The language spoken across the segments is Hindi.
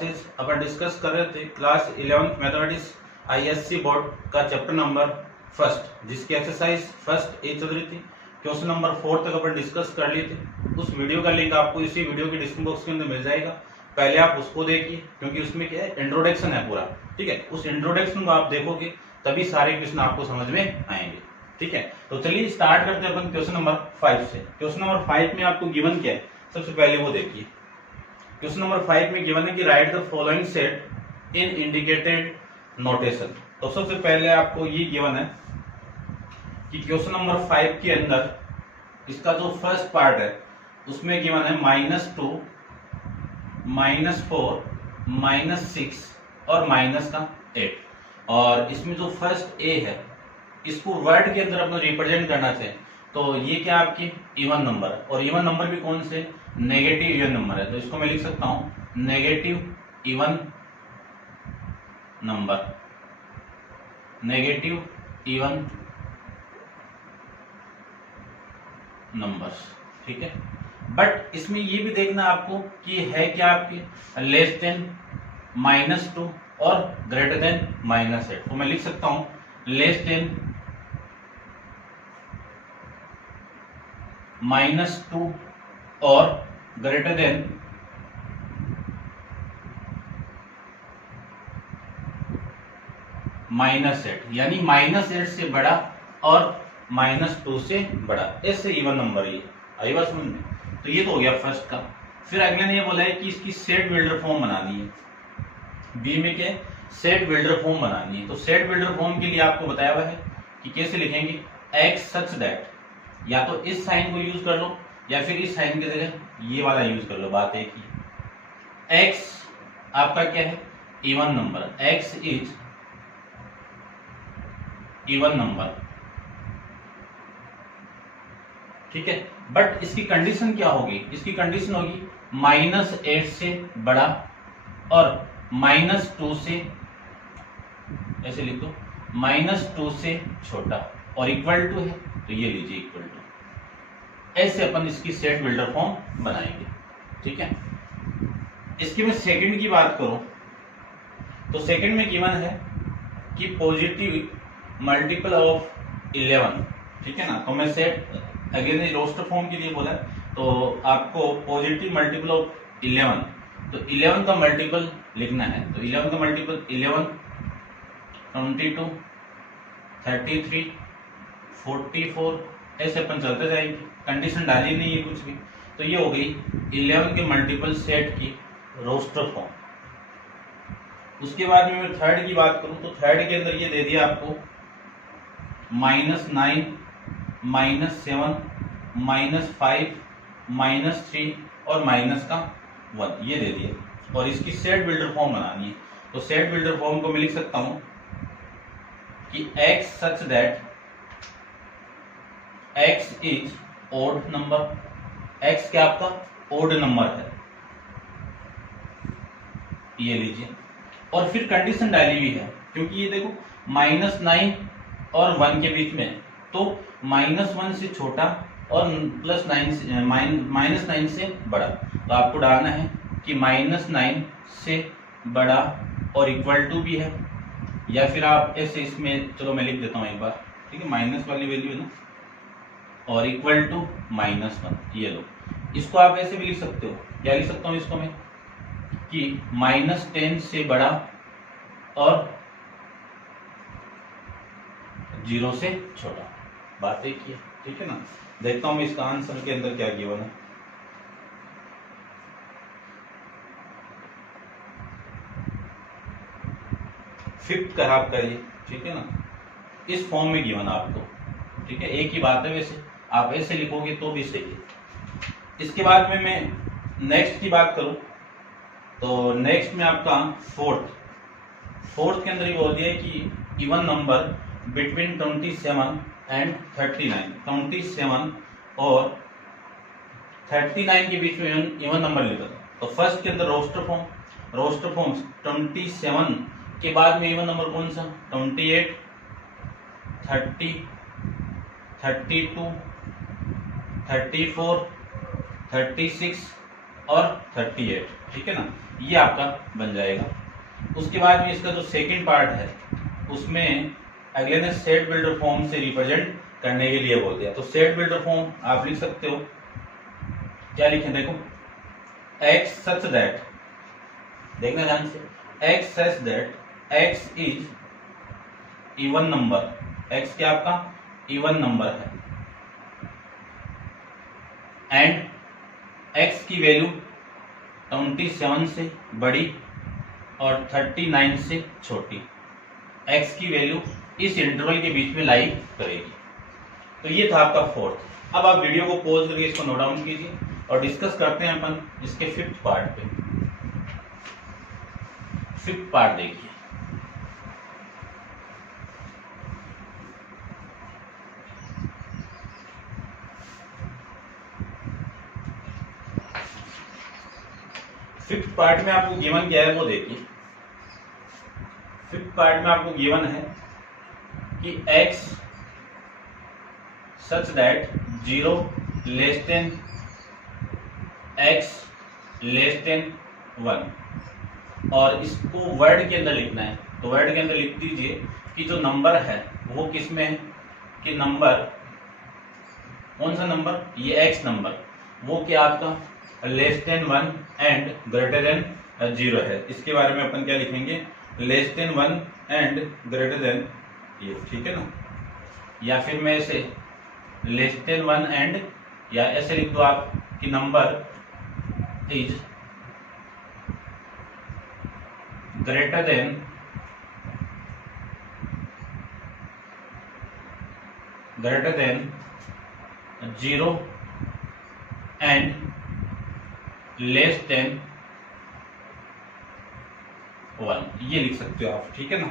क्लासेस अपन डिस्कस कर रहे थे class 11th mathematics ISC board का चैप्टर नंबर फर्स्ट, जिसकी एक्सरसाइज फर्स्ट ए चल रही थी। क्वेश्चन नंबर 4 तक अपन डिस्कस कर लिए थे। उस वीडियो का लिंक आपको इसी वीडियो के डिस्क्रिप्शन बॉक्स के अंदर मिल जाएगा। पहले आप उसको देखिए, क्योंकि उसमें क्या है, इंट्रोडक्शन है पूरा। ठीक है, उस इंट्रोडक्शन को आप देखोगे तभी सारे क्वेश्चन आपको समझ में आएंगे। ठीक है, तो चलिए स्टार्ट करते हैं अपन क्वेश्चन नंबर 5 से। क्वेश्चन नंबर 5 में आपको गिवन क्या है, सबसे पहले वो देखिए। क्वेश्चन नंबर 5 में गिवन है कि right the following set in indicated notation. तो सबसे पहले आपको ये गिवन है कि क्वेश्चन नंबर 5 के अंदर इसका जो फर्स्ट पार्ट है उसमें गिवन है -2, -4, -6 और -8। और इसमें जो फर्स्ट ए है इसको वर्ड के अंदर अपने रिप्रेजेंट करना चाहिए। तो ये क्या आपकी इवन नंबर है, और इवन नंबर भी कौन से, नेगेटिव इवन नंबर है। तो इसको मैं लिख सकता हूं negative even number, negative even numbers. ठीक है, बट इसमें ये भी देखना आपको कि है क्या आपके लेस देन -2 और ग्रेटर देन -8। तो मैं लिख सकता हूं लेस देन -2 और ग्रेटर देन -8, यानी -8 से बड़ा और -2 से बड़ा, ऐसे इवन नंबर ये आई बात समझ में। तो ये तो हो गया फर्स्ट का। फिर अगले ने ये बोला है कि इसकी सेट बिल्डर फॉर्म बनानी है। बी में क्या, सेट बिल्डर फॉर्म बनानी है। तो सेट बिल्डर फॉर्म के लिए आपको बताया हुआ है कि कैसे लिखेंगे, x सच दैट, या तो इस साइन को यूज कर लो या फिर इस साइन की जगह ये वाला यूज कर लो, बात एक ही। x आपका क्या है, even number, x is even number. ठीक है, बट इसकी कंडीशन क्या होगी, इसकी कंडीशन होगी -8 से बड़ा और -2 से, ऐसे लिख दो, -2 से छोटा और इक्वल टू है, तो ये लीजिए इक्वल टू। ऐसे अपन इसकी सेट बिल्डर फॉर्म बनाएंगे। ठीक है, इसकी मैं सेकंड की बात करूं तो सेकंड में गिवन है कि पॉजिटिव मल्टीपल ऑफ 11। ठीक है ना, तो मैं सेट अगेन रोस्टर फॉर्म के लिए बोला, तो आपको पॉजिटिव मल्टीपल ऑफ 11, तो 11 का मल्टीपल लिखना है। तो 11 का मल्टीपल 11, 22, 33, 44, ऐसे अपन चलते जाएंगे, कंडीशन डाली नहीं है कुछ भी। तो ये हो गई 11 के मल्टीपल सेट की रोस्टर फॉर्म। उसके बाद में मैं थर्ड की बात करूं तो थर्ड के अंदर ये दे दिया आपको -9, -7, -5, -3 और -1, ये दे दिया। और इसकी सेट बिल्डर फॉर्म बनानी है। तो सेट बिल्डर फॉर्म को मैं लिख सकता हूं कि x such that x is odd number, x क्या आपका ओड नंबर है, ये लीजिए। और फिर कंडीशन डाली हुई है, क्योंकि ये देखो -9 और 1 के बीच में, तो -1 से छोटा और +9 से -9 से बड़ा। तो आपको डालना है कि -9 से बड़ा और इक्वल टू भी है, या फिर आप ऐसे इसमें, चलो मैं लिख देता हूं एक बार। ठीक है, माइनस वाली वैल्यू है ना, और इक्वल टू -1, ये लो। इसको आप ऐसे भी लिख सकते हो, क्या लिख सकता हूं इसको मैं, कि -10 से बड़ा और 0 से छोटा, बात एक ही है। ठीक है ना, देखता हूं मैं इसका आंसर के अंदर क्या गिवन है। फिफ्थ का आपका ये, ठीक है ना, इस फॉर्म में गिवन आपको। ठीक है, एक ही बात है, वैसे आप ऐसे लिखोगे तो भी सही है। इसके बाद में मैं नेक्स्ट की बात करूं तो नेक्स्ट में आपका फोर्थ के अंदर ये बोल दिया है कि इवन नंबर बिटवीन 27 एंड 39, 27 और 39 के बीच में इवन नंबर लिखा। तो फर्स्ट के अंदर रोस्टर फॉर्म 27 के बाद में इवन नंबर कौन सा, 28, 30, 32, 34, 36 और 38, ठीक है ना, ये आपका बन जाएगा। उसके बाद में इसका जो सेकंड पार्ट है उसमें अगले ने सेट बिल्डर फॉर्म से रिप्रेजेंट करने के लिए बोल दिया। तो सेट बिल्डर फॉर्म आप लिख सकते हो, क्या लिखें देखो, x such that, देखना ध्यान से, x such that x is even number, x क्या आपका इवन नंबर है, एंड x की वैल्यू 27 से बड़ी और 39 से छोटी, x की वैल्यू इस इंटरवल के बीच में लाई करेगी। तो ये था आपका फोर्थ। अब आप वीडियो को पॉज करके इसको नोट डाउन कीजिए और डिस्कस करते हैं अपन इसके फिफ्थ पार्ट पे। फिफ्थ पार्ट देखिए, फिफ्थ पार्ट में आपको गिवन क्या है वो देखिए। फिफ्थ पार्ट में आपको गिवन है कि x such that 0 less than x less then 1, और इसको वर्ड के अंदर लिखना है। तो वर्ड के अंदर लिख दीजिए कि जो नंबर है वो किस में है, कि नंबर कौन सा नंबर, ये x नंबर, वो क्या आपका less than 1 and greater than 0 है। इसके बारे में अपन क्या लिखेंगे, less than 1 and greater than ये, ठीक है ना, या फिर मैं इसे लेस देन 1 एंड, या ऐसे लिख दो आप कि number is greater than greater than 0 and less than 1, ये लिख सकते हो आप, ठीक है ना।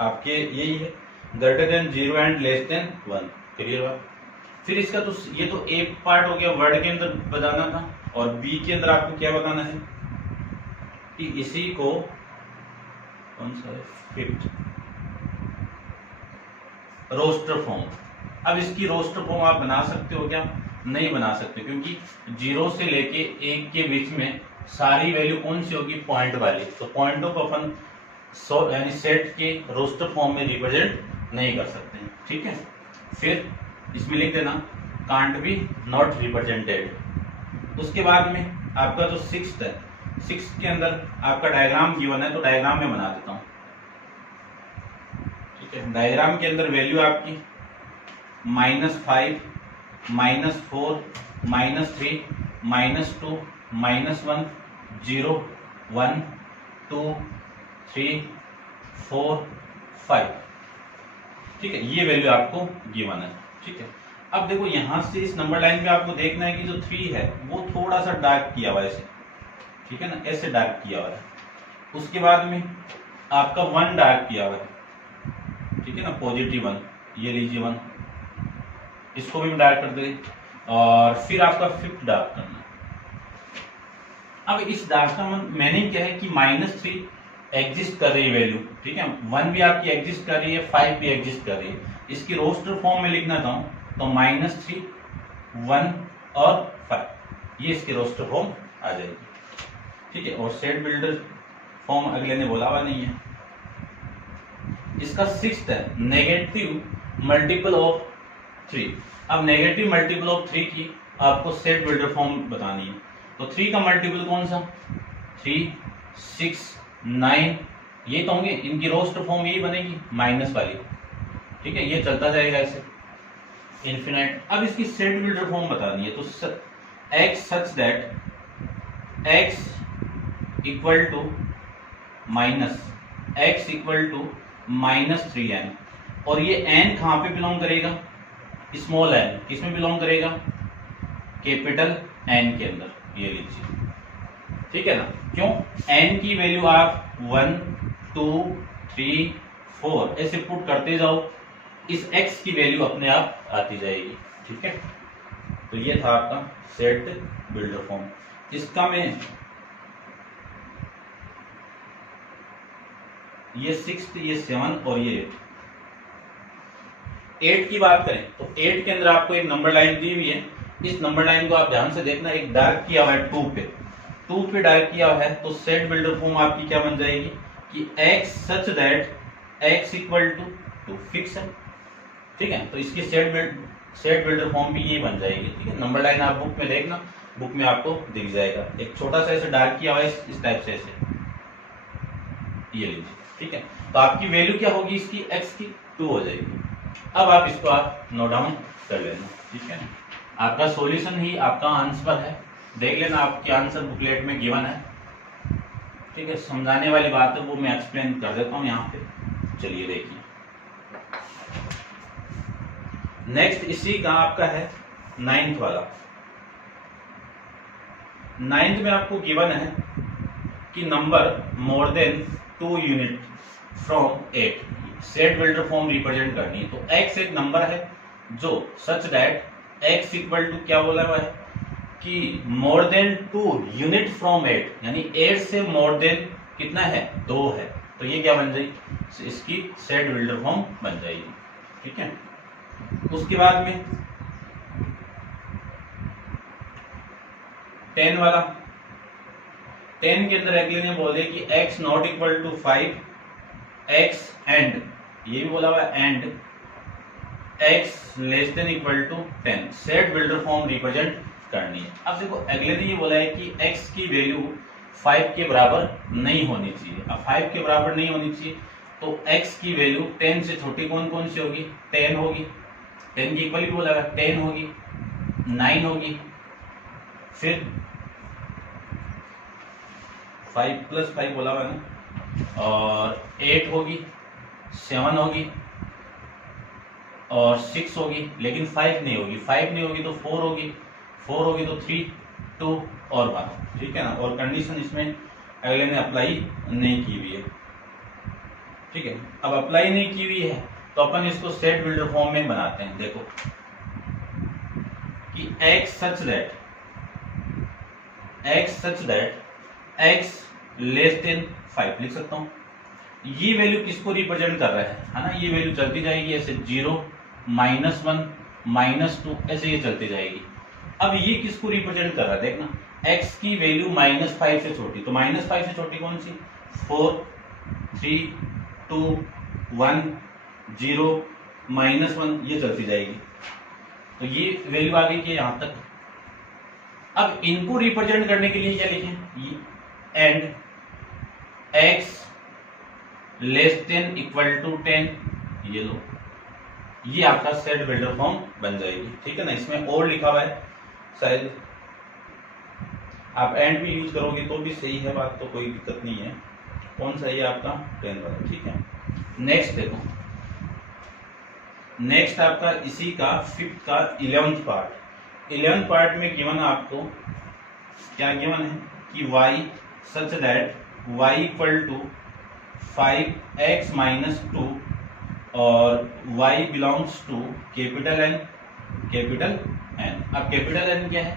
आपके यही है, greater than 0 and less than 1, clear बात। फिर इसका तो ये तो ए पार्ट हो गया, वर्ड के अंदर बताना था, और बी के अंदर आपको क्या बताना है कि इसी को कौन सा है, फिफ्थ रोस्टर फॉर्म। अब इसकी रोस्टर फॉर्म आप बना सकते हो क्या, नहीं बना सकते, क्योंकि 0 से लेके 1 के बीच में सारी वैल्यू कौन सी होगी, पॉइंट वाली। तो पॉइंटों को अपन यानी सेट के रोस्टर फॉर्म में रिप्रेजेंट नहीं कर सकते हैं, ठीक है। फिर इसमें लिख देना कांट बी नॉट रिप्रेजेंटेड। उसके बाद में आपका जो सिक्स्थ है, सिक्स्थ के अंदर आपका डायग्राम गिवन है, तो डायग्राम में बना देता हूं, ठीक है। डायग्राम के अंदर वैल्यू आपकी -5, -4, -3, -2, -1, 0, 1, 2, 3, 4, 5, ठीक है। ये वैल्यू आपको गिवन है, ठीक है। अब देखो यहां से इस नंबर लाइन पे आपको देखना है कि जो 3 है वो थोड़ा सा डार्क किया हुआ है ऐसे, ठीक है ना, ऐसे डार्क किया हुआ है। उसके बाद में आपका 1 डार्क किया हुआ है, ठीक है ना, पॉजिटिव 1, ये लीजिए 1, इसको भी डार्क कर दे, और फिर आपका फिफ्थ डार्क करना है। अब इस डार्क का मीनिंग क्या है कि -3 एग्जिस्ट कर रही है वैल्यू, ठीक है, 1 भी आपकी एग्जिस्ट कर रही है, 5 भी एग्जिस्ट कर रही है। इसकी रोस्टर फॉर्म में लिखना चाहूं तो -3, 1 और 5, ये इसकी रोस्टर फॉर्म आ जाएगी, ठीक है। और सेट बिल्डर फॉर्म अगले ने बोला हुआ नहीं है। इसका सिक्स्थ है नेगेटिव मल्टीपल ऑफ 3। अब नेगेटिव मल्टीपल ऑफ 3 की आपको सेट बिल्डर फॉर्म बतानी है। तो 3 का मल्टीपल कौन सा, 3, 6, 9, ये तो होंगे, इनकी रोस्टर फॉर्म यही बनेगी माइनस वाली, ठीक है। ये चलता जाएगा ऐसे इन्फिनाइट। अब इसकी सेट बिल्डर फॉर्म बतानी है, तो x such that x equal to -3n, और ये n कहां पे बिलोंग करेगा, स्मॉल n, किसमें बिलोंग करेगा, कैपिटल n के अंदर, ये लीजिए, ठीक है ना। क्यों, n की वैल्यू आप 1, 2, 3, 4 ऐसे पुट करते जाओ, इस x की वैल्यू अपने आप आती जाएगी, ठीक है। तो ये था आपका सेट बिल्डर फॉर्म। इसका मैं ये 6, ये 7 और ये 8 की बात करें तो 8 के अंदर आपको एक नंबर लाइन दी हुई है। इस नंबर लाइन को आप ध्यान से देखना, एक डार्क किया हुआ है 2 पे। 2 पे डायल किया है तो सेट बिल्डर फॉर्म आपकी क्या बन जाएगी कि x such that x equal to fix है, ठीक है। तो इसकी सेट बिल्डर फॉर्म भी ये बन जाएगी, ठीक है। नंबर लाइन आप बुक में देखना, बुक में आपको दिख जाएगा। एक छोटा सा ऐसे डार्क किया हुआ है इस टाइप से, ऐसे ये लीजिए, ठीक है। तो आपकी वैल्यू क्या होगी इसकी x की 2 हो जाएगी। अब आप इसको आप नोट डाउन कर लेना, ठीक है। आपका सॉल्यूशन ही आपका आंसर है, देख लेना आपके आंसर बुकलेट में गिवन है, ठीक है। समझाने वाली बात है वो मैं एक्सप्लेन कर देता हूँ यहाँ पे। चलिए देखिए, नेक्स्ट इसी का आपका है 9th वाला। 9th में आपको गिवन है कि number more than 2 unit from 8, set builder form represent करनी है। तो x एक नंबर है जो such that x equal to क्या बोला हुआ है कि मोर देन 2 यूनिट फ्रॉम 8, यानी 8 से मोर देन कितना है 2 है। तो ये क्या बन जाएगी इसकी सेट बिल्डर फॉर्म बन जाएगी, ठीक है। उसके बाद में 10 वाला, 10 के अंदर अगले ने बोल दिया कि x not equal to 5, x and ये भी बोला हुआ है and x less than equal to 10, set builder form represent करनी है। अब देखो अगले ने ये बोला है कि x की वैल्यू 5 के बराबर नहीं होनी चाहिए। अब 5 के बराबर नहीं होनी चाहिए तो x की वैल्यू 10 से छोटी कौन कौन सी होगी, 10 होगी, 10 की इक्वल भी बोला है, 10 होगी, 9 होगी, फिर 5 + 5 बोला हुआ है ना, और 8 होगी, 7 होगी और 6 होगी, लेकिन 5 नहीं होगी। 5 नहीं होगी तो 4 होगी, 4 होगी तो 3, 2 और 1, ठीक है ना। और कंडीशन इसमें अगले ने अप्लाई नहीं की हुई है, ठीक है। अब अप्लाई नहीं की हुई है तो अपन इसको सेट बिल्डर फॉर्म में बनाते हैं। देखो कि x such that x less than 5 लिख सकता हूं। ये वैल्यू किसको रिप्रेजेंट कर रहा है ना, ये वैल्यू चलती जाएगी ऐसे 0, -1, -2 ऐसे ये चलती जाएगी। अब ये किसको रिप्रेजेंट कर रहा है देखना, x की वैल्यू -5 से छोटी, तो -5 से छोटी कौन सी, 4, 3, 2, 1, 0, -1 ये चलती जाएगी। तो ये वैल्यू आ गई कि यहां तक। अब इनको रिप्रेजेंट करने के लिए क्या लिखें, and x less than equal to 10, ये लो, ये आपका सेट बिल्डर फॉर्म बन जाएगी, ठीक है ना। इसमें और लिखा हुआ है, शायद आप एंड भी यूज करोगे तो भी सही है, बात तो कोई दिक्कत नहीं है। कौन सा ये आपका 10 वाला, ठीक है। नेक्स्ट देखो, नेक्स्ट आपका इसी का 5th का 11th पार्ट। 11th पार्ट में गिवन आपको क्या गिवन है कि y such that y equal to 5x - 2 और y belongs to capital N। अब कैपिटल N क्या है,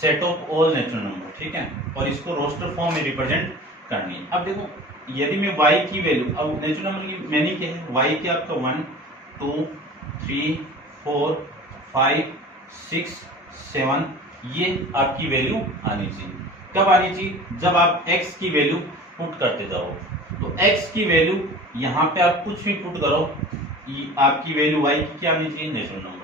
set of all natural number, ठीक है। और इसको रोस्टर फॉर्म में रिप्रेजेंट करनी है। अब देखो यदि मैं y की वैल्यू, अब नेचुरल नंबर की मैंने क्या है, y के आपका 1, 2, 3, 4, 5, 6, 7 ये आपकी वैल्यू आनी चाहिए। कब आनी चाहिए, जब आप x की वैल्यू पुट करते जाओ। तो x की वैल्यू यहाँ पे आप कुछ भी पुट करो, आपकी वैल्यू y की क्या आनी चाहिए, नेचुरल नंबर।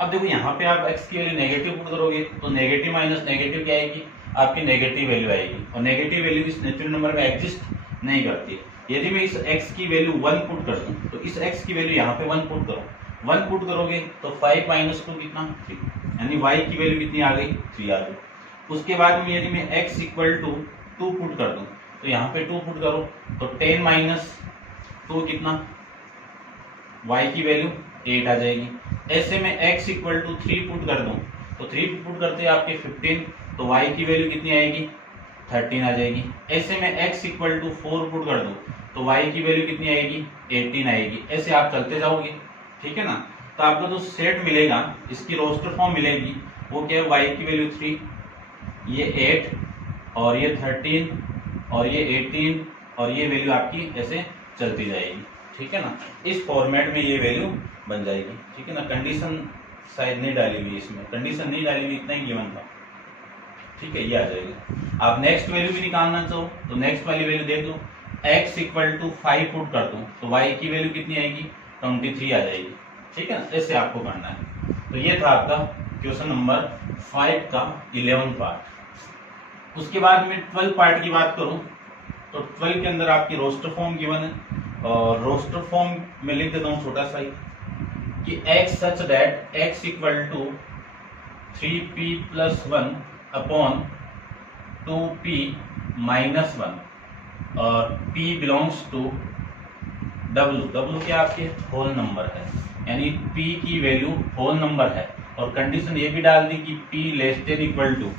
अब देखो यहाँ पे आप x की वैल्यू नेगेटिव पुट करोगे तो नेगेटिव माइनस नेगेटिव क्या आएगी, आपकी नेगेटिव वैल्यू आएगी। और नेगेटिव वैल्यू इस नेचुरल नंबर में एग्जिस्ट नहीं करती। यदि मैं इस x की वैल्यू 1 पुट कर दूं तो इस x की वैल्यू यहाँ पे 1 पुट करो, 1 पुट करोगे तो 5 - 2 कितना 3, यानी y की वैल्यू कितनी आ गई, 3 आ गई। उसके बाद में यदि मैं x इक्वल टू 2 पुट कर दूं तो यहाँ पे 2 पुट करो तो 10 - 2 कितना, y की वैल्यू 8 आ जाएगी। ऐसे में x इक्वल टू 3 पुट कर दूं तो 3 पुट करते आपके 15, तो y की वैल्यू कितनी आएगी, 13 आ जाएगी। ऐसे में x इक्वल टू 4 पुट कर दूं तो y की वैल्यू कितनी आएगी, 18 आएगी। ऐसे आप चलते जाओगे, ठीक है ना। तो आपका जो सेट मिलेगा, इसकी रोस्टर फॉर्म मिलेगी, वो क्या है, y की वैल्यू 3, ये 8 और ये 13 और ये 18 और ये वैल्यू आपकी ऐसे चलती जाएगी, ठीक है ना। इस फॉर्मेट में ये वैल्यू बन जाएगी, ठीक है ना। कंडीशन शायद नहीं डाली हुई, इसमें कंडीशन नहीं डाली हुई, इतना ही गिवन था। ठीक है, ये आ जाएगा। आप नेक्स्ट वैल्यू भी निकालना चाहो तो नेक्स्ट वाली वैल्यू देख लो, x इक्वल टू 5 पुट कर दूं तो y की वैल्यू कितनी आएगी, 23 आ जाएगी। ठीक है ना, ऐसे आपको करना है। तो ये था आपका क्वेश्चन नंबर 5 का 11 पार्ट। उसके बाद में 12 पार्ट की बात करूं तो 12 के अंदर आपकी रोस्टर फॉर्म गिवन है, और रोस्टर फॉर्म में लिख देता हूं छोटा सा ही कि x such that x equal to 3p plus 1 upon 2p minus 1 और p बिलोंग्स टू w क्या आपके होल नंबर है, यानी p की वैल्यू होल नंबर है, और कंडीशन ये भी डाल दी कि p less than equal to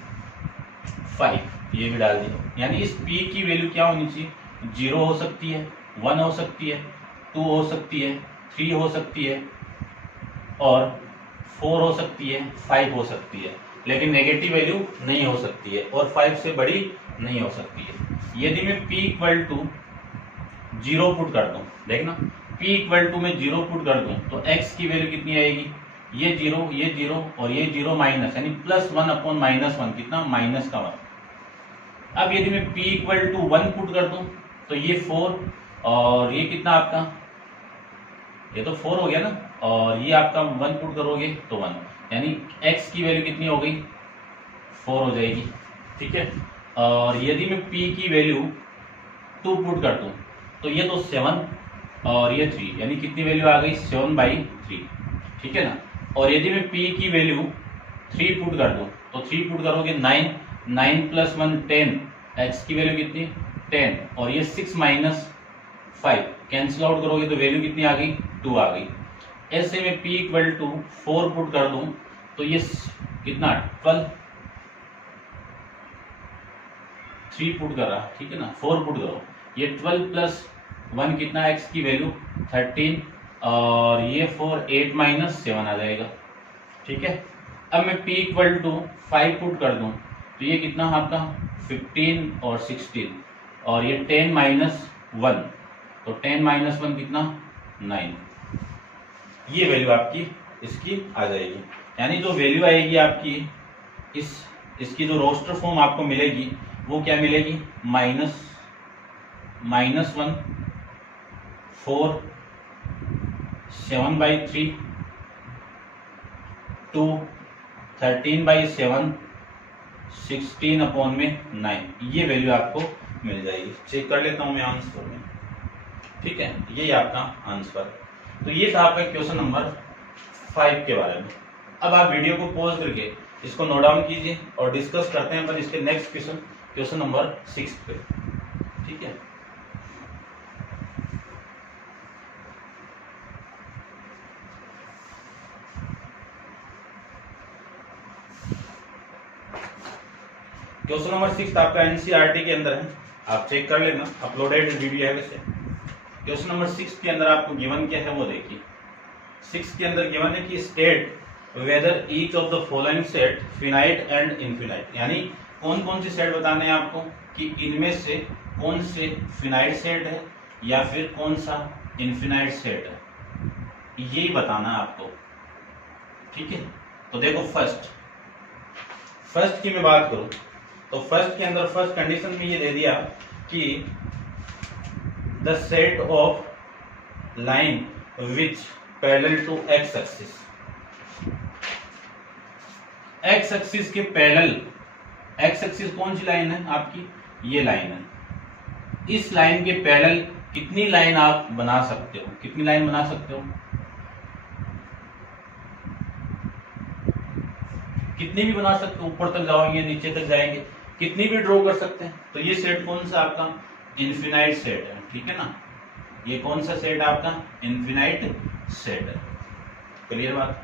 5, ये भी डाल दी। यानी इस p की वैल्यू क्या होनी चाहिए, 0 हो सकती है, 1 हो सकती है, 2 हो सकती है, 3 हो सकती है, और 4 हो सकती है, 5 हो सकती है, लेकिन नेगेटिव वैल्यू नहीं हो सकती है, और 5 से बड़ी नहीं हो सकती है। यदि मैं p इक्वल टू 0 पुट कर दूं, देखना p इक्वल टू मैं 0 पुट कर दूं तो x की वैल्यू कितनी आएगी, ये 0 और ये 0 माइनस, यानी प्लस 1 अपॉन माइनस 1, कितना, माइनस का 1। अब यदि मैं p इक्वल टू 1 पुट कर दूं तो ये 4 और ये कितना आपका, ये तो 4 हो गया ना, और ये आपका 1 पुट करोगे तो 1, यानी x की वैल्यू कितनी हो गई, 4 हो जाएगी। ठीक है, और यदि मैं p की वैल्यू 2 पुट कर दूं तो ये तो 7 और ये 3, यानी कितनी वैल्यू आ गई, 7/3। ठीक है ना, और यदि मैं p की वैल्यू 3 पुट कर दूं तो 3 पुट करोगे 9 प्लस 1 10, x की वैल्यू कितनी, 10, और ये 6 माइनस 5 कैंसिल आउट करोगे तो वैल्यू कितनी आ गई, 2 आ गई। ऐसे में p इक्वल टू 4 पुट कर दूं तो ये कितना, 12, 3 पुट कर रहा, ठीक है ना, 4 पुट करो, ये 12 प्लस 1 कितना, x की वैल्यू 13, और ये 4, 8 माइनस 7 आ जाएगा। ठीक है, अब मैं p इक्वल टू 5 पुट कर दूं तो ये कितना आपका 15 और 16, और ये 10 माइनस 1, तो 10 माइनस 1 कितना, 9। ये वैल्यू आपकी इसकी आ जाएगी, यानी जो वैल्यू आएगी आपकी इसकी जो रोस्टर फॉर्म आपको मिलेगी वो क्या मिलेगी, -1, 4, 7/3, 2, 13/7, 16 अपॉन में 9, ये वैल्यू आपको मिल जाएगी। चेक कर लेता हूं मैं आंसर में। ठीक है, ये आपका आंसर। तो ये था आपका क्वेश्चन नंबर 5 के बारे में। अब आप वीडियो को पॉज करके इसको नोट डाउन कीजिए और डिस्कस करते हैं पर इसके नेक्स्ट क्वेश्चन नंबर 6 पे। ठीक है, क्वेश्चन नंबर 6 आपका एनसीईआरटी के अंदर है, आप चेक कर लेना, अपलोडेड वीडियो है वैसे। क्वेश्चन नंबर 6 के अंदर आपको गिवन क्या है वो देखिए। 6 के अंदर गिवन है कि state whether each of the following set finite and infinite, यानी कौन कौन सी सेट बताने हैं आपको कि इनमें से कौन से फिनाइट सेट है या फिर कौन सा इनफिनाइट सेट है, यही बताना है आपको। ठीक है, तो देखो फर्स्ट की मैं बात करूं तो फर्स्ट के अंदर फर्स्ट कंडीशन में ये दे दिया कि the set of line which parallel to X axis, X axis के पैरेलल, एक्स एक्सिस कौन सी लाइन है आपकी, ये लाइन है। इस लाइन के पैरेलल कितनी लाइन आप बना सकते हो, कितनी लाइन बना सकते हो, कितनी भी बना सकते हो, ऊपर तक जाओगे नीचे तक जाएंगे, कितनी भी ड्रॉ कर सकते हैं। तो ये सेट कौन सा आपका इनफिनाइट सेट है। ठीक है ना, ये कौन सा सेट है आपका इनफिनाइट सेट है। क्लियर बात।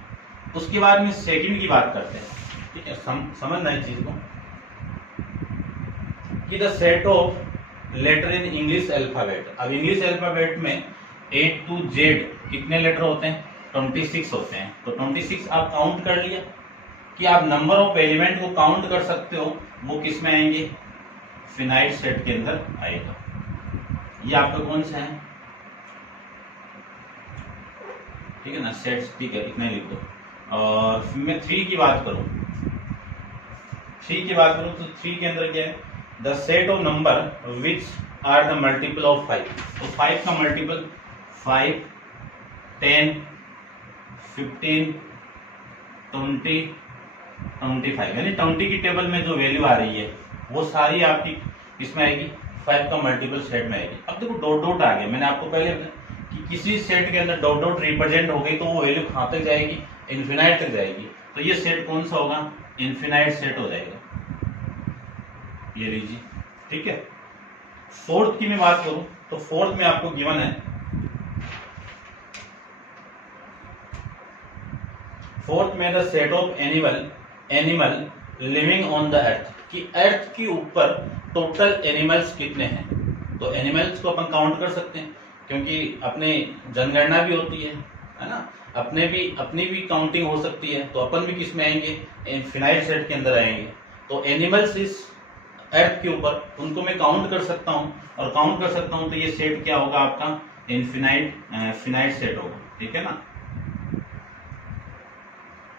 उसके बाद में सेकंड की बात करते हैं। ठीक है, समझना इस चीज को कि the set of letter in English alphabet. अब इंग्लिश अल्फाबेट में A to Z कितने लेटर होते हैं, 26 होते हैं। तो 26 आप काउंट कर लिया कि आप नंबर ऑफ एलिमेंट को काउंट कर सकते हो, वो किस में आएंगे, फिनाइट सेट के अंदर आएगा। ये आपका कौन सा है, ठीक है ना, सेट्स, ठीक है, इतना लिख दो। और मैं 3 की बात करूं 3 की बात करूं तो 3 के अंदर क्या है, the set of number which are the multiple of 5। तो 5 का मल्टीपल 5, 10, 15, 20, 25, यानी 20 की टेबल में जो वैल्यू आ रही है वो सारी आपकी इसमें आएगी, 5 का मल्टीपल सेट में आएगी। अब देखो डॉट डॉट आ गया, मैंने आपको पहले बताया कि किसी सेट के अंदर डॉट डॉट रिप्रेजेंट हो गई तो वो वैल्यू कहाँ तक जाएगी, इन्फिनाइट तक जाएगी। तो ये सेट कौन सा होगा, इन्फिनाइट सेट हो जाएगा, ये लीजिए, ठीक है। फोर्थ की मैं बात करूं तो फोर्थ में आपको गिवन है, फोर्थ में the set of animal living on the earth, कि अर्थ के ऊपर टोटल एनिमल्स कितने हैं। तो एनिमल्स को अपन काउंट कर सकते हैं क्योंकि अपने जनगणना भी होती है ना, अपनी भी काउंटिंग हो सकती है। तो अपन भी किस में आएंगे, इनफिनाइट सेट के अंदर आएंगे। तो एनिमल्स इस अर्थ के ऊपर, उनको मैं काउंट कर सकता हूं, और काउंट कर सकता हूं तो ये सेट क्या होगा आपका, फिनाइट सेट होगा, ठीक है ना।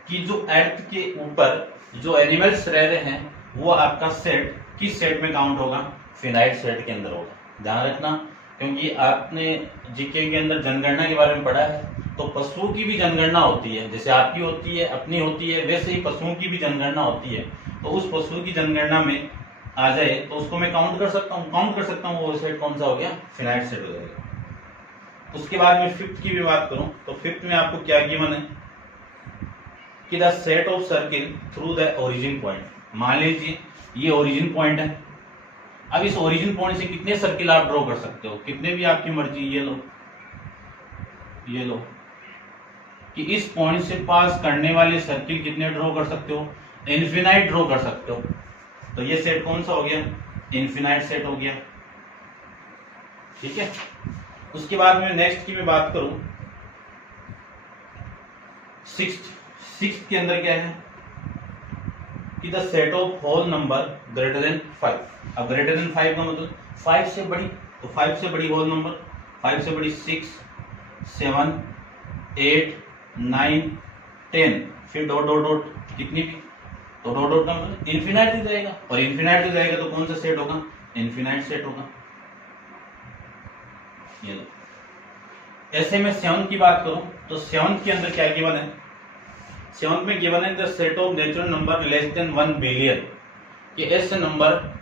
कि जो अर्थ के ऊपर जो एनिमल्स रह रहे हैं वो आपका सेट किस सेट में काउंट होगा, फिनाइट सेट के अंदर होगा। ध्यान रखना, क्योंकि आपने जीके के अंदर जनगणना के बारे में पढ़ा है, तो पशुओं की भी जनगणना होती है, जैसे आपकी होती है, अपनी होती है, वैसे ही पशुओं की भी जनगणना होती है। तो उस पशु की जनगणना में आ जाए तो उसको मैं काउंट कर सकता हूँ, वो सेट कौन सा हो गया, फिनाइट सेट हो जाएगा। उसके बाद में फिफ्थ की भी बात करूं तो फिफ्थ में आपको क्या गिवन है कि the set of circle through the origin point. मान लीजिए ये ओरिजिन पॉइंट है, अब इस ओरिजिन पॉइंट से कितने सर्किल आप ड्रॉ कर सकते हो, कितने भी आपकी मर्जी, ये लो कि इस पॉइंट से पास करने वाले सर्किल कितने ड्रॉ कर सकते हो, इन्फिनाइट ड्रॉ कर सकते हो। तो ये सेट कौन सा हो गया, इन्फिनाइट सेट हो गया, ठीक है। उसके बाद में नेक्स्ट की मैं बात करूं, सिक्स्थ के अंदर क्या है कि the set of whole number greater than 5। अब ग्रेटर देन 5 का मतलब 5 से बड़ी, तो 5 से बड़ी होल नंबर, 5 से बड़ी 6, 7, 8, 9, 10, फिर डॉट डॉट डॉट कितनी भी, तो डॉट डॉट का मतलब इन्फिनाइट हो जाएगा, और इन्फिनाइट हो जाएगा तो कौन सा सेट होगा, इन्फिनाइट सेट होगा। ये लो। ऐसे में 7 की बात करूं तो 7 के अंदर क्या गिवन है, 7 में गिवन है the set of natural number less than 1 billion, कि ऐसे नंबर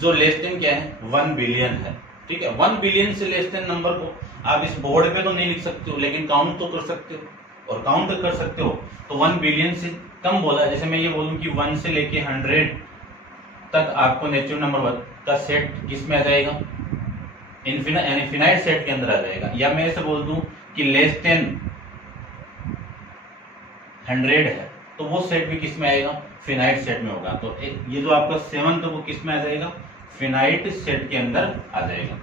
जो लेस देन क्या है, 1 बिलियन है, ठीक है। 1 बिलियन से लेस देन नंबर को आप इस बोर्ड पे तो नहीं लिख सकते हो, लेकिन काउंट तो कर सकते हो, और काउंट कर सकते हो तो 1 बिलियन से कम बोला, जैसे मैं ये बोलूं कि 1 से लेके 100 तक आपको नेचुरल नंबर का सेट किस में आ जाएगा, इनफिनाइट सेट के अंदर आ जाएगा। या मैं ऐसे बोल दूं कि लेस देन 100 है, तो वो सेट भी किस में आएगा, फिनाइट सेट में होगा। तो ये जो आपका 7 तो वो किस में आ जाएगा, फिनाइट सेट के अंदर आ जाएगा।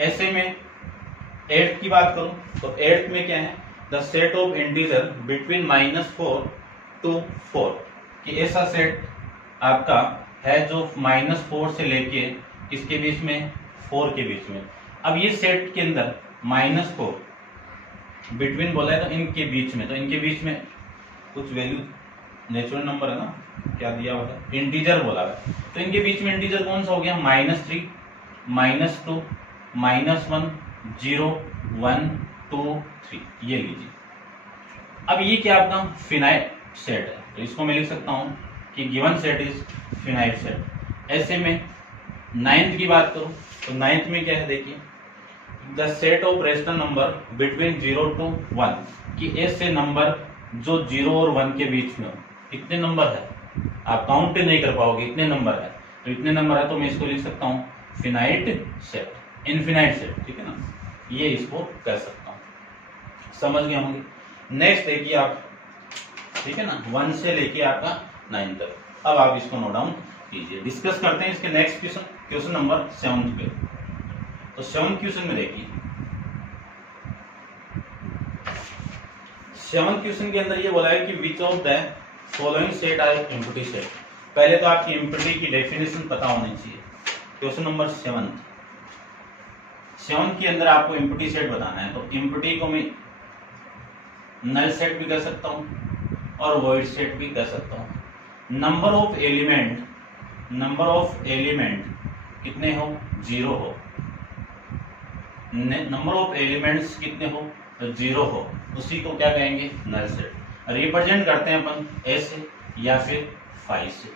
ऐसे में 8 की बात करूं तो 8 में क्या है, the set of integer between -4 to 4, कि ऐसा सेट आपका है जो -4 से लेके किसके बीच में, 4 के बीच में। अब ये सेट के अंदर -4 बिटवीन बोला है तो इनके बीच में, तो इनके बीच में कुछ वैल्यू नेचुरल नंबर है ना, क्या दिया हुआ है, इंटीजर बोला है, तो इनके बीच में इंटीजर कौन सा हो गया, -3, -2, -1, 0, 1, 2, 3, ये लीजिए। अब ये क्या आपका फिनाइट सेट है, तो इसको मैं लिख सकता हूं कि given set is finite set. ऐसे में 9th की बात करूं तो 9th में क्या है, देखिए the set of rational number between 0 to 1, कि ऐसे नंबर जो 0 और 1 के बीच में हो, कितने नंबर है, आप काउंट नहीं कर पाओगे, इतने नंबर है, तो इतने नंबर है तो मैं इसको लिख सकता हूँ फिनाइट सेट, इनफिनाइट सेट, ठीक है ना, ये इसको कह सकता हूँ। समझ गए होंगे। नेक्स्ट देखिए आप, ठीक है ना, 1 से लेके आपका 9 तक। अब आप इसको नोट डाउन कीजिए, डिस्कस करते हैं इसके नेक्स्ट क्वेश्चन नंबर 7 पे। तो 7 क्वेश्चन में देखिए, 7 क्वेश्चन के अंदर ये बोला है कि which of the following set are empty set. पहले तो आपकी एम्प्टी की डेफिनेशन पता होनी चाहिए। क्वेश्चन नंबर 7 के अंदर आपको एम्प्टी सेट बताना है, तो एम्प्टी को मैं नल सेट भी कह सकता हूं और वॉइड सेट भी कह सकता हूं। नंबर ऑफ एलिमेंट कितने हो, 0 हो, नंबर ऑफ एलिमेंट्स कितने हो, 0 हो, उसी को क्या कहेंगे, नल सेट। रिप्रेजेंट करते हैं अपन ए से या फिर फाइव से,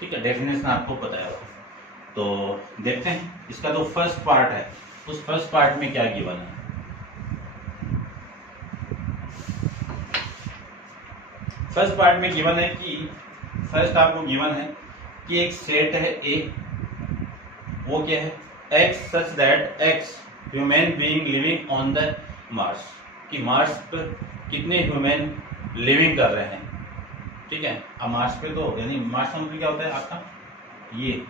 ठीक है, डेफिनेशन आपको पता है। तो देखते हैं इसका जो फर्स्ट पार्ट है, उस फर्स्ट पार्ट में क्या गिवन है। फर्स्ट पार्ट में गिवन है कि फर्स्ट आपको गिवन है कि एक सेट है ए, वो क्या है, X such that x human being living on the Mars, कि मार्स पर कितने ह्यूमन लिविंग कर रहे हैं, ठीक है। अब मार्स पे तो यानी मार्स का मतलब क्या होता है आपका, ये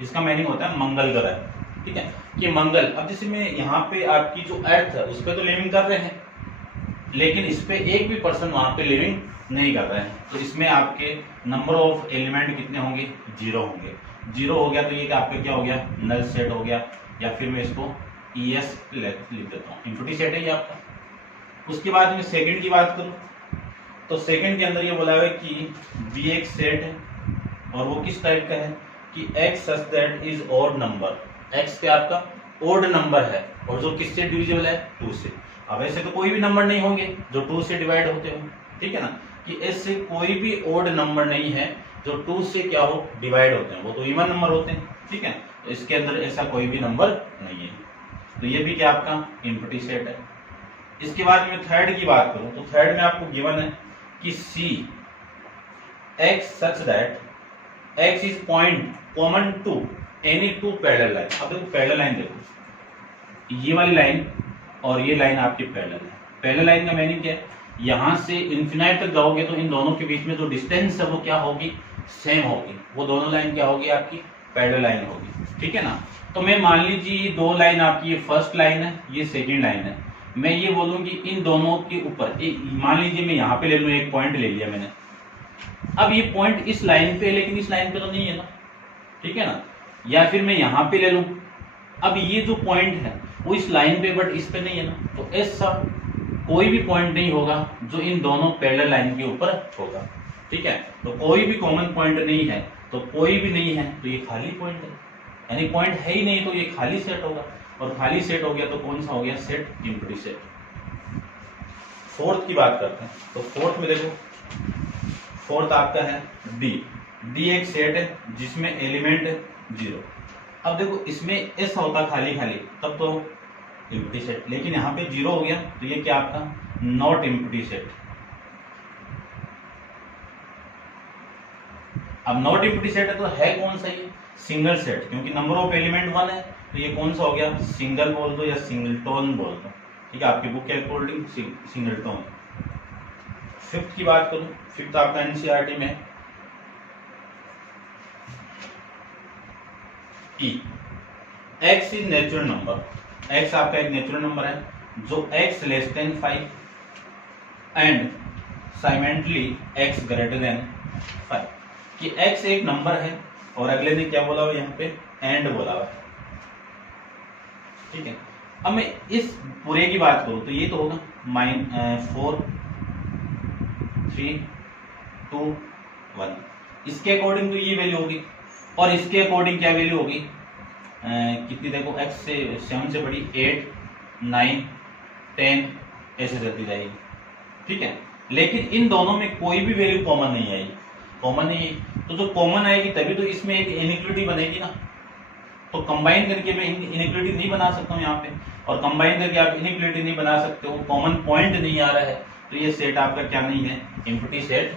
इसका मीनिंग होता है मंगल ग्रह, ठीक है, कि मंगल। अब जैसे में यहाँ पे आपकी जो अर्थ है उस पर तो लिविंग कर रहे हैं, लेकिन इस पे एक भी पर्सन वहां पे लिविंग नहीं कर रहे हैं, तो इसमें आपके नंबर ऑफ एलिमेंट कितने होंगे, 0 होंगे। 0 हो गया तो ये आपका क्या हो गया, नल सेट हो गया, या फिर मैं इसको ES लिख देता हूँ, एम्प्टी सेट है ये आपका। उसके बाद में सेकंड की बात करूँ तो सेकंड के अंदर ये बोला हुआ है कि बी एक सेट है, और वो किस टाइप का है कि x such that is odd number, x क्या आपका ओड नंबर है, और जो किससे डिविजिबल है, 2 से। अब ऐसे तो कोई भी नंबर नहीं होंगे जो 2 से डिवाइड होते हो, ठीक है ना, कि ऐसे कोई भी ओड नंबर नहीं है जो 2 से क्या हो, डिवाइड होते हैं, वो तो इवन नंबर होते हैं, ठीक है। तो इसके अंदर ऐसा कोई भी नंबर नहीं है, तो ये भी क्या आपका एम्प्टी सेट है। इसके बाद में थर्ड की बात करूं तो थर्ड में आपको गिवन है कि see x such that x is point common to any 2 parallel line. अब देखो पैरेलल लाइन देखो, ये वाली लाइन और ये लाइन आपकी पैरेलल है। पैरेलल लाइन का मीनिंग क्या है, यहां से इन्फिनाइट तक जाओगे तो इन दोनों के बीच में जो डिस्टेंस है वो क्या होगी, सेम होगी, वो दोनों लाइन क्या होगी आपकी पैरेलल लाइन होगी, ठीक है ना। तो मैं मान लीजिए 2 लाइन आपकी, ये फर्स्ट लाइन है, ये सेकंड लाइन है, मैं ये बोलूंगी इन दोनों के ऊपर, मान लीजिए मैं यहाँ पे ले लूँ, एक पॉइंट ले लिया मैंने, अब ये पॉइंट इस लाइन पे, लेकिन इस लाइन पे तो नहीं है ना, ठीक है ना, या फिर मैं यहाँ पे ले लूँ, अब ये जो पॉइंट है वो इस लाइन पे बट इस पे नहीं है ना, तो ऐसा कोई भी पॉइंट नहीं होगा जो इन दोनों पैरेलल लाइन के ऊपर होगा, ठीक है। तो कोई भी कॉमन पॉइंट नहीं है, तो कोई भी नहीं है तो ये खाली पॉइंट है, यानी पॉइंट है ही नहीं तो ये खाली सेट होगा, और खाली सेट हो गया तो कौन सा हो गया, सेट एम्प्टी सेट। फोर्थ की बात करते हैं तो फोर्थ में देखो, फोर्थ आपका है डी एक सेट है जिसमें एलिमेंट है 0। अब देखो इसमें ऐसा होता खाली खाली तब तो एम्प्टी सेट, लेकिन यहाँ पे 0 हो गया तो ये क्या आपका नॉट एम्प्टी सेट। अब नॉट एम्प्टी सेट है तो है कौन सा, ये सिंगल सेट, क्योंकि नंबर ऑफ एलिमेंट 1 है, तो ये कौन सा हो गया, सिंगल बोल दो या सिंगलटोन बोल दो, ठीक है, आपकी बुक के अकॉर्डिंग सिंगलटोन। फिफ्थ की बात करूं, फिफ्थ आपका एनसीईआरटी में x is natural number, x आपका एक नेचुरल नंबर है जो x less than 5 and simultaneously x greater than 5, कि x एक नंबर है और अगले ने क्या बोला हुआ यहाँ पे एंड बोला हुआ है, ठीक है। अब मैं इस पूरे की बात करूं तो ये तो होगा 4 3 2 1, इसके अकॉर्डिंग तो ये वैल्यू होगी, और इसके अकॉर्डिंग क्या वैल्यू होगी, कितनी देखो x से 7 से बड़ी 8 9 10 ऐसे चलती जाएगी, ठीक है। लेकिन इन दोनों में कोई भी वैल्यू कॉमन नहीं आई, कॉमन नहीं आई, तो जो कॉमन आएगी तभी तो इसमें एक इनइक्वालिटी बनेगी ना, तो कंबाइन करके मैं इनइक्वालिटी नहीं बना सकता हूँ यहाँ पे, और कंबाइन करके आप इनइक्वालिटी नहीं बना सकते हो, कॉमन पॉइंट नहीं आ रहा है, तो ये सेट आपका क्या नहीं है, एम्प्टी सेट,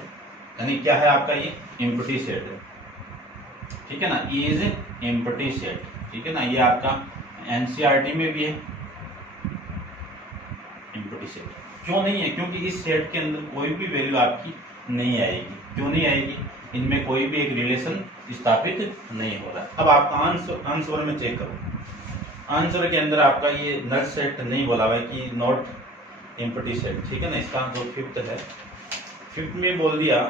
यानी क्या है आपका ये एम्प्टी सेट है, ठीक है ना, इज एम्प्टी सेट, ठीक है ना। ये आपका एनसीईआरटी में भी है एम्प्टी सेट। क्यों नहीं है, क्योंकि इस सेट के अंदर कोई भी वैल्यू आपकी नहीं आएगी। क्यों नहीं आएगी, इनमें कोई भी एक रिलेशन स्थापित नहीं हो रहा। अब आपका आंसर में चेक करो, आंसर के अंदर आपका ये नल सेट नहीं बोला हुआ है कि नॉट एम्प्टी सेट, ठीक है ना। इसका जो फिफ्थ है, फिफ्थ में बोल दिया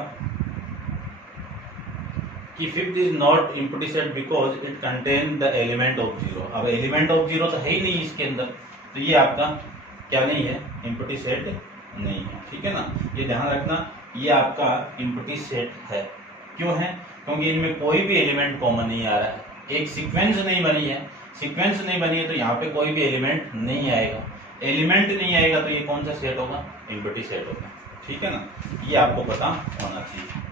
कि fifth is not empty set because it contain the element of 0। अब एलिमेंट ऑफ 0 तो है ही नहीं इसके अंदर, तो ये आपका क्या नहीं है, एम्प्टी सेट नहीं है, ठीक है ना। ये ध्यान रखना ये आपका एम्प्टी सेट है। क्यों है? क्योंकि इनमें कोई भी एलिमेंट कॉमन नहीं आ रहा है, एक सीक्वेंस नहीं बनी है। सीक्वेंस नहीं बनी है तो यहाँ पे कोई भी एलिमेंट नहीं आएगा। एलिमेंट नहीं आएगा तो ये कौन सा सेट होगा? एम्प्टी सेट होगा। ठीक है ना, ये आपको पता होना चाहिए।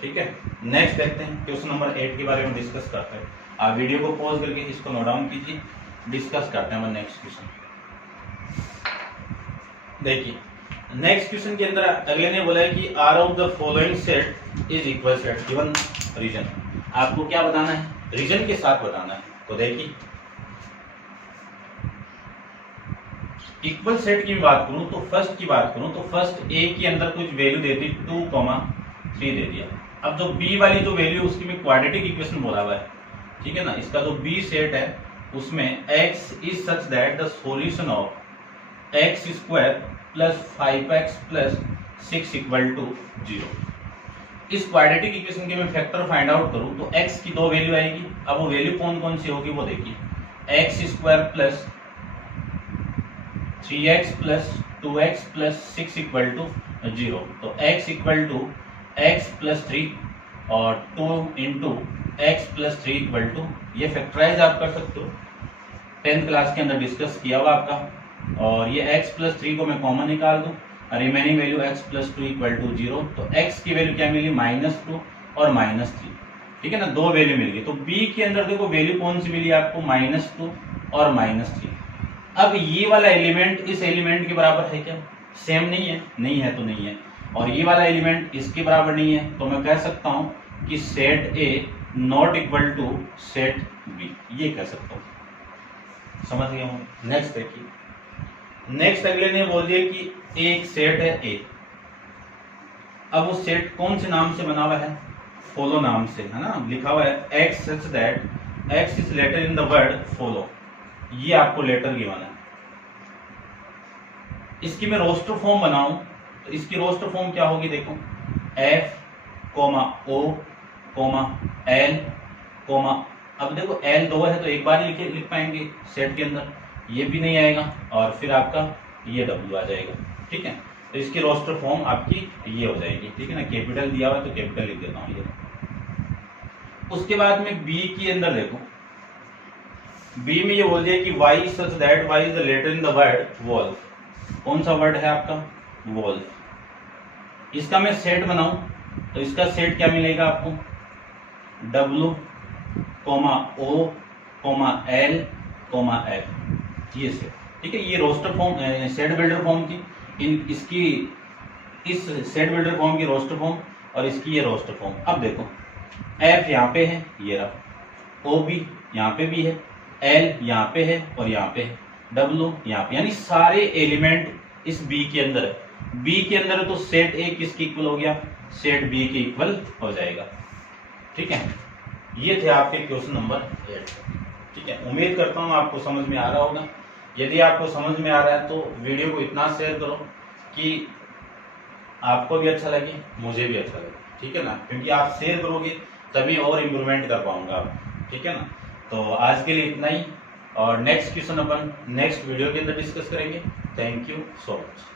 ठीक है, नेक्स्ट देखते हैं क्वेश्चन नंबर 8 के बारे में डिस्कस करते हैं। आप वीडियो को पॉज करके इसको नोट डाउन कीजिए, डिस्कस करते हैं नेक्स्ट क्वेश्चन। देखिए नेक्स्ट क्वेश्चन के अंदर अगले ने बोला है कि are of the following set is equal set given reason. आपको क्या बताना है? रीजन के साथ बताना है। तो देखिए इक्वल सेट की बात करूं तो फर्स्ट की बात करूं तो फर्स्ट ए के अंदर कुछ वैल्यू देती 2,3 दे दिया। अब जो बी वाली जो वैल्यू उसकी में क्वाड्रेटिक इक्वेशन बोला हुआ है। ठीक है ना, इसका जो बी सेट है उसमें x is such that the solution of x square plus 5x plus 6 equal to 0। इस क्वाड्रेटिक इक्वेशन के मैं फैक्टर फाइंड आउट करूं तो x की दो वैल्यू आएगी। अब वो वैल्यू कौन कौन सी होगी वो देखिए, x square plus 3x plus 2x plus 6 equal to 0। तो x equal to x plus 3 और 2 into X plus 3 equal to, ये फैक्टराइज आप कर सकते हो, 10th क्लास के अंदर डिस्कस किया हुआ आपका। और ये x प्लस 3 को मैं कॉमन निकाल दूं, remaining value x plus 2 equal to 0। तो x की वैल्यू क्या मिली? -2 और -3। ठीक है ना, दो वैल्यू मिल गई। तो b के अंदर देखो वैल्यू कौन सी मिली आपको? -2 और -3। अब ये वाला एलिमेंट इस एलिमेंट के बराबर है क्या? सेम नहीं है, नहीं है तो नहीं है। और ये वाला एलिमेंट इसके बराबर नहीं है, तो मैं कह सकता हूं कि set A not equal to set B, ये कह सकता हूं। समझ गए होंगे? नेक्स्ट देखिए, नेक्स्ट अगले ने बोल दिया कि एक सेट है ए। अब वो सेट कौन से नाम से बना हुआ है? फॉलो नाम से, है ना, लिखा हुआ है X such that x is letter in the word follow. ये आपको लेटर गिवन है। इसकी मैं रोस्टर फॉर्म बनाऊं तो इसकी रोस्टर फॉर्म क्या होगी? देखो एफ कोमा ओ कोमा एल कोमा, अब देखो एल 2 है तो एक बार ही लिख पाएंगे सेट के अंदर, ये भी नहीं आएगा और फिर आपका ये डब्ल्यू आ जाएगा। ठीक है, तो इसकी रोस्टर फॉर्म आपकी ये हो जाएगी। ठीक है ना, कैपिटल दिया हुआ है तो कैपिटल लिख देता हूँ ये। उसके बाद में बी के अंदर देखो, बी में ये बोल दिया कि y such that y is the letter in the word wolf. कौन सा वर्ड है आपका? वॉल्फ। इसका मैं सेट बनाऊं तो इसका सेट क्या मिलेगा आपको? W comma O comma L comma F, ये सेट। ठीक है, ये roster form set builder form थी। इसकी इस सेट बिल्डर फॉर्म की रोस्टर फॉर्म और इसकी ये रोस्टर फॉर्म। अब देखो F यहाँ पे है, ये रहा, O भी यहाँ पे भी है, L यहाँ पे है और यहाँ पे है, W यहाँ पे, यानी सारे एलिमेंट इस B के अंदर है। B के अंदर है तो सेट A किसकी इक्वल हो गया? सेट B के इक्वल हो जाएगा। ठीक है, ये थे आपके क्वेश्चन नंबर 8। ठीक है, उम्मीद करता हूँ आपको समझ में आ रहा होगा। यदि आपको समझ में आ रहा है तो वीडियो को इतना शेयर करो कि आपको भी अच्छा लगे, मुझे भी अच्छा लगे। ठीक है ना, क्योंकि आप शेयर करोगे तभी और इम्प्रूवमेंट कर पाऊंगा आप। ठीक है ना, तो आज के लिए इतना ही और नेक्स्ट क्वेश्चन अपन नेक्स्ट वीडियो के अंदर डिस्कस करेंगे। Thank you so much.